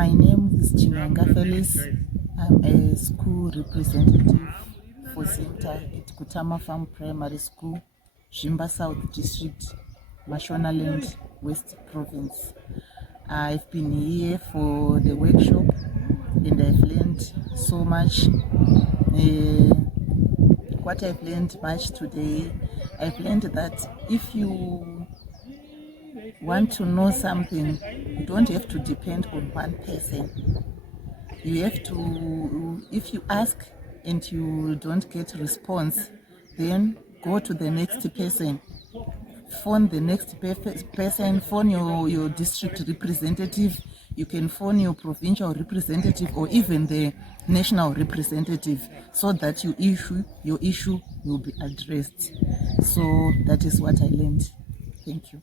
My name is Felise. I'm a school representative for ZIMTA at Kutama Farm Primary School, Zimba South District, Mashonaland, West Province. I've been here for the workshop and I've learned so much. What I've learned much today, I've learned that if you want to know something, you don't have to depend on one person. You have to, if you ask and you don't get response, then go to the next person. Phone the next person, phone your district representative, you can phone your provincial representative or even the national representative, so that your issue will be addressed. So that is what I learned. Thank you.